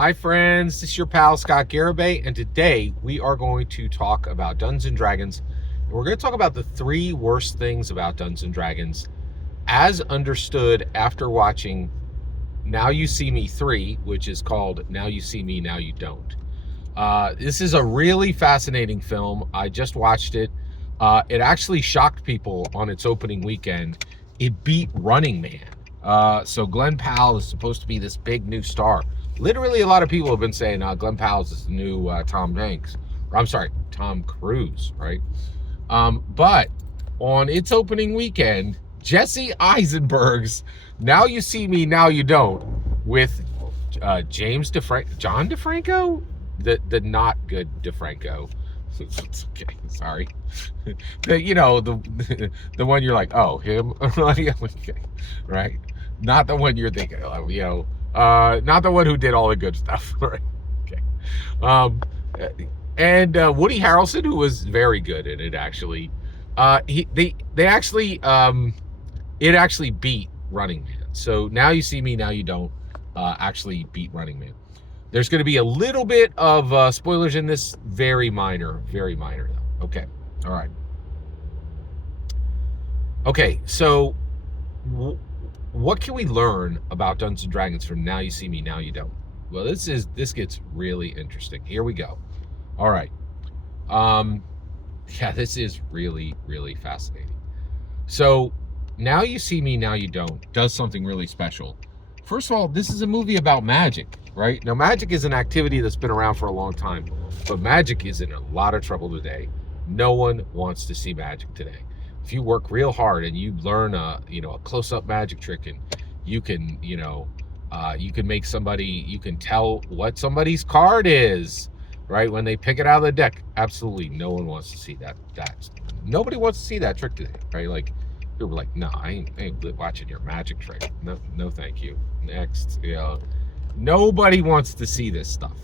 Hi friends, this is your pal Scott Garibay, and today we are going to talk about Dungeons and Dragons. And we're going to talk about the 3 worst things about Dungeons and Dragons as understood after watching Now You See Me 3, which is called Now You See Me, Now You Don't. This is a really fascinating film. I just watched it. It actually shocked people on its opening weekend. It beat Running Man. So Glenn Powell is supposed to be this big new star. Literally, a lot of people have been saying Glenn Powell is the new Tom Hanks. Or, I'm sorry, Tom Cruise, right? But on its opening weekend, Jesse Eisenberg's Now You See Me, Now You Don't, with John DeFranco, the not good DeFranco. Okay, sorry. The one you're like, oh, him. Okay, right? Not the one you're thinking of. Not the one who did all the good stuff. Right? Okay. And Woody Harrelson, who was very good in it, actually. It actually beat Running Man. So Now You See Me, Now You Don't actually beat Running Man. There's going to be a little bit of spoilers in this, very minor though. Okay, all right. Okay, so what can we learn about Dungeons and Dragons from Now You See Me, Now You Don't? Well, this gets really interesting. Here we go. All right. Yeah, this is really, really fascinating. So Now You See Me, Now You Don't does something really special. First of all, this is a movie about magic, right? Now, magic is an activity that's been around for a long time, but magic is in a lot of trouble today. No one wants to see magic today. If you work real hard and you learn a close-up magic trick, and you can make somebody, you can tell what somebody's card is, right, when they pick it out of the deck. Absolutely no one wants to see that. Nobody wants to see that trick today, right? Like, people were like, no, I ain't watching your magic trick. No, thank you. Next. Nobody wants to see this stuff.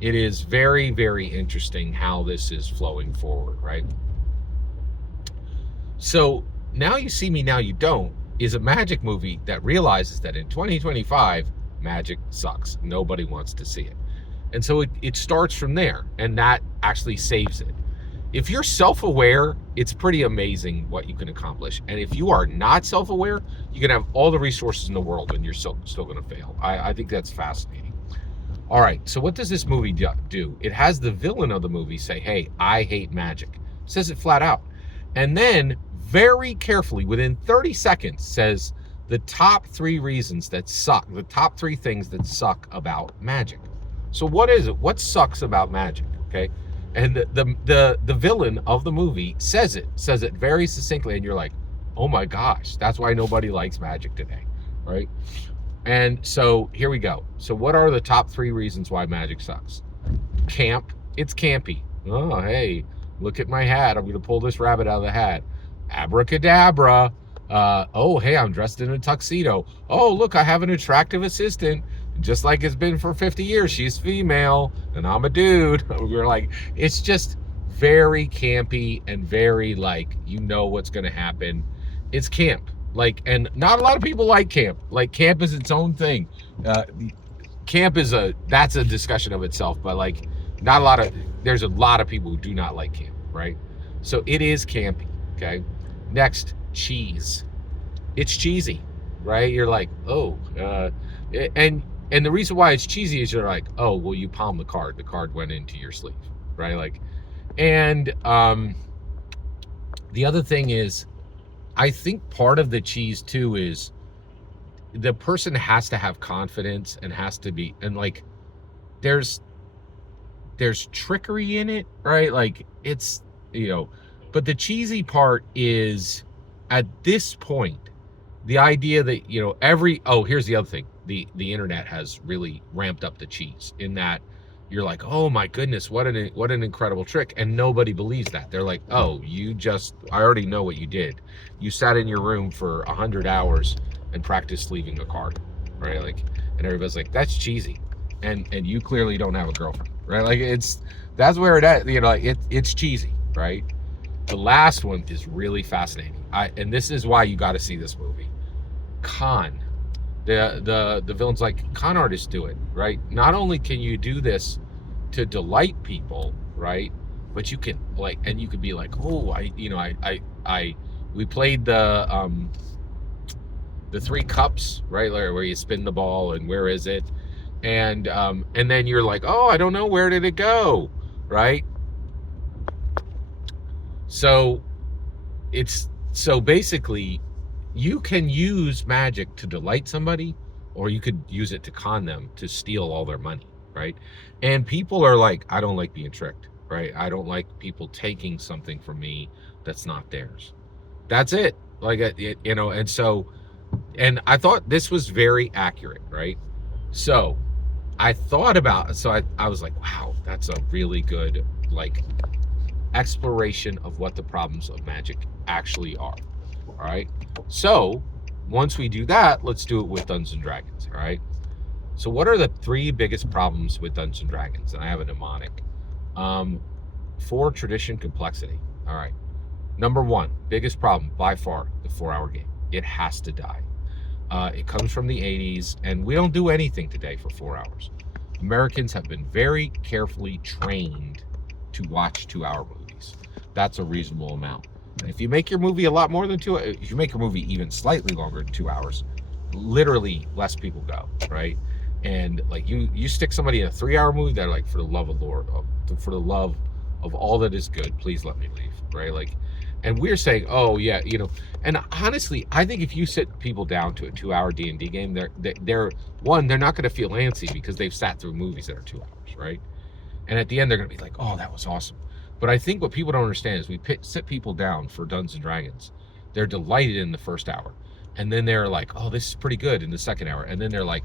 It is very, very interesting how this is flowing forward, right? So Now You See Me, Now You Don't is a magic movie that realizes that in 2025, magic sucks. Nobody wants to see it. And so it starts from there, and that actually saves it. If you're self-aware, it's pretty amazing what you can accomplish. And if you are not self-aware, you can have all the resources in the world and you're still going to fail. I think that's fascinating. All right, so what does this movie do? It has the villain of the movie say, hey, I hate magic. Says it flat out. And then very carefully, within 30 seconds, says the top 3 reasons that suck, the top 3 things that suck about magic. So what is it? What sucks about magic? Okay. And the villain of the movie says it very succinctly, and you're like, oh my gosh, that's why nobody likes magic today, right? And so here we go. So what are the top 3 reasons why magic sucks? Camp. It's campy. Oh, hey, look at my hat. I'm going to pull this rabbit out of the hat. Abracadabra. Oh, hey, I'm dressed in a tuxedo. Oh, look, I have an attractive assistant. Just like it's been for 50 years. She's female and I'm a dude. We're like, it's just very campy and very like, what's going to happen. It's camp. Like, and not a lot of people like camp. Like, camp is its own thing. Camp is that's a discussion of itself, but like, there's a lot of people who do not like camp, right? So it is campy. Okay. Next, cheese. It's cheesy, right? You're like, oh, and the reason why it's cheesy is you're like, oh, well, you palmed the card. The card went into your sleeve, right? Like, and the other thing is, I think part of the cheese too is the person has to have confidence and has to be, and like, there's trickery in it, right? Like, it's, but the cheesy part is at this point, the idea that, here's the other thing. The internet has really ramped up the cheese in that you're like, oh my goodness, what an incredible trick. And nobody believes that. They're like, oh, I already know what you did. You sat in your room for 100 hours and practiced leaving a card, right? Like, and everybody's like, that's cheesy. And you clearly don't have a girlfriend, right? Like, that's where it's cheesy, right? The last one is really fascinating. And this is why you got to see this movie. Con. The villain's like, con artists do it, right? Not only can you do this to delight people, right? But you can like, and you could be like, oh, we played the three cups, right? Where you spin the ball and where is it? And then you're like, oh, I don't know, where did it go, right? So so basically, you can use magic to delight somebody, or you could use it to con them to steal all their money, right? And people are like, I don't like being tricked, right? I don't like people taking something from me that's not theirs. That's it. Like and so, and I thought this was very accurate, right? So I was like, wow, that's a really good like exploration of what the problems of magic actually are. All right. So once we do that, let's do it with Dungeons and Dragons. All right. So what are the three biggest problems with Dungeons and Dragons? And I have a mnemonic. Um, for tradition complexity. All right. Number one, biggest problem by far, the 4-hour game. It has to die. It comes from the 80s, and we don't do anything today for 4 hours. Americans have been very carefully trained to watch 2-hour movies. That's a reasonable amount. If you make your movie a lot more than if you make your movie even slightly longer than 2 hours, literally less people go, right? And like you stick somebody in a 3-hour movie, they're like, for the love of Lord, for the love of all that is good, please let me leave, right? Like, and we're saying, oh yeah, and honestly, I think if you sit people down to a 2-hour D&D game, they're not going to feel antsy because they've sat through movies that are 2 hours, right? And at the end, they're going to be like, oh, that was awesome. But I think what people don't understand is we sit people down for Dungeons and Dragons. They're delighted in the first hour. And then they're like, oh, this is pretty good in the second hour. And then they're like,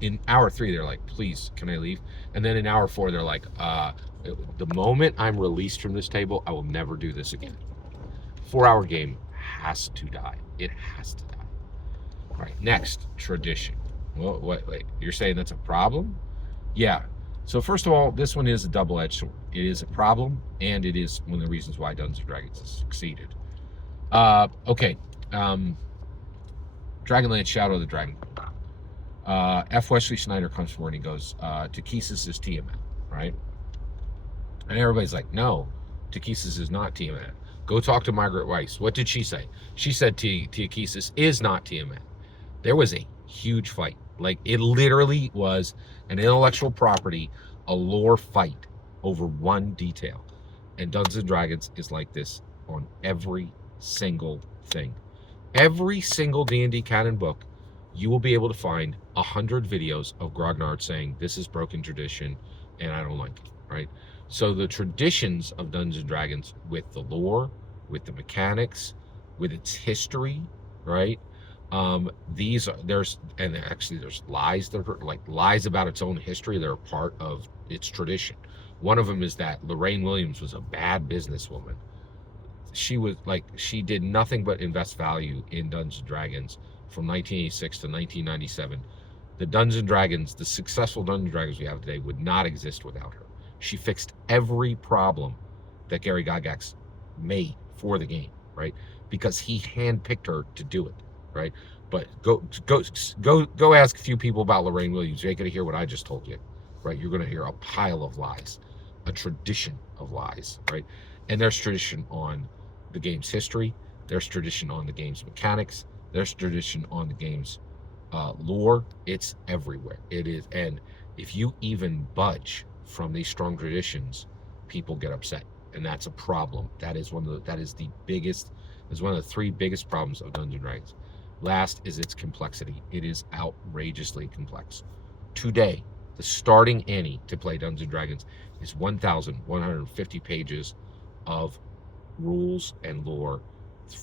in hour 3, they're like, please, can I leave? And then in hour 4, they're like, the moment I'm released from this table, I will never do this again. 4-hour game has to die. It has to die. All right, next, tradition. Well, wait, you're saying that's a problem? Yeah. So first of all, this one is a double-edged sword. It is a problem, and it is one of the reasons why Dungeons and Dragons has succeeded. Okay. Dragonlance Shadow of the Dragon. F. Wesley Snyder comes forward and he goes, Takesis is Tiamat, right? And everybody's like, no, Takesis is not Tiamat. Go talk to Margaret Weiss. What did she say? She said Takesis is not Tiamat. There was a huge fight. Like, it literally was an intellectual property, a lore fight over one detail. And Dungeons and Dragons is like this on every single thing. Every single D&D canon book, you will be able to find 100 videos of Grognard saying, this is broken tradition, and I don't like it, right? So the traditions of Dungeons and Dragons with the lore, with the mechanics, with its history, right? There's lies that are like lies about its own history that are part of its tradition. One of them is that Lorraine Williams was a bad businesswoman. She did nothing but invest value in Dungeons and Dragons from 1986 to 1997. The successful Dungeons and Dragons we have today would not exist without her. She fixed every problem that Gary Gygax made for the game, right? Because he handpicked her to do it, right? But go ask a few people about Lorraine Williams. You ain't gonna hear what I just told you, right? You're gonna hear a pile of lies, a tradition of lies, right? And there's tradition on the game's history. There's tradition on the game's mechanics. There's tradition on the game's lore. It's everywhere. It is, and if you even budge from these strong traditions, people get upset, and that's a problem. That is one of the 3 biggest problems of Dungeons and Dragons. Last is its complexity. It is outrageously complex. Today, the starting ante to play Dungeons and Dragons is 1,150 pages of rules and lore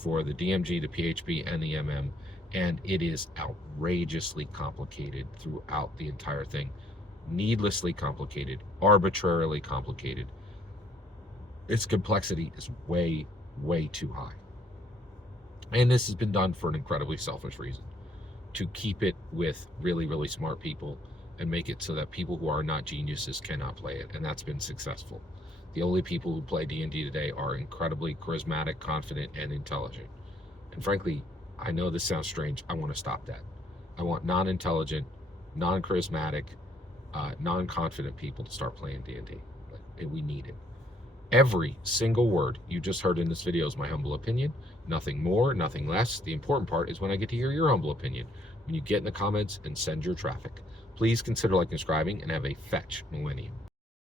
for the DMG, the PHP, and the MM, and it is outrageously complicated throughout the entire thing. Needlessly complicated, arbitrarily complicated. Its complexity is way, way too high. And this has been done for an incredibly selfish reason, to keep it with really, really smart people and make it so that people who are not geniuses cannot play it, and that's been successful. The only people who play D&D today are incredibly charismatic, confident, and intelligent. And frankly, I know this sounds strange. I want to stop that. I want non-intelligent, non-charismatic, non-confident people to start playing D&D. Like, we need it. Every single word you just heard in this video is my humble opinion. Nothing more, nothing less. The important part is when I get to hear your humble opinion, when you get in the comments and send your traffic. Please consider liking and subscribing, and have a fetch millennium.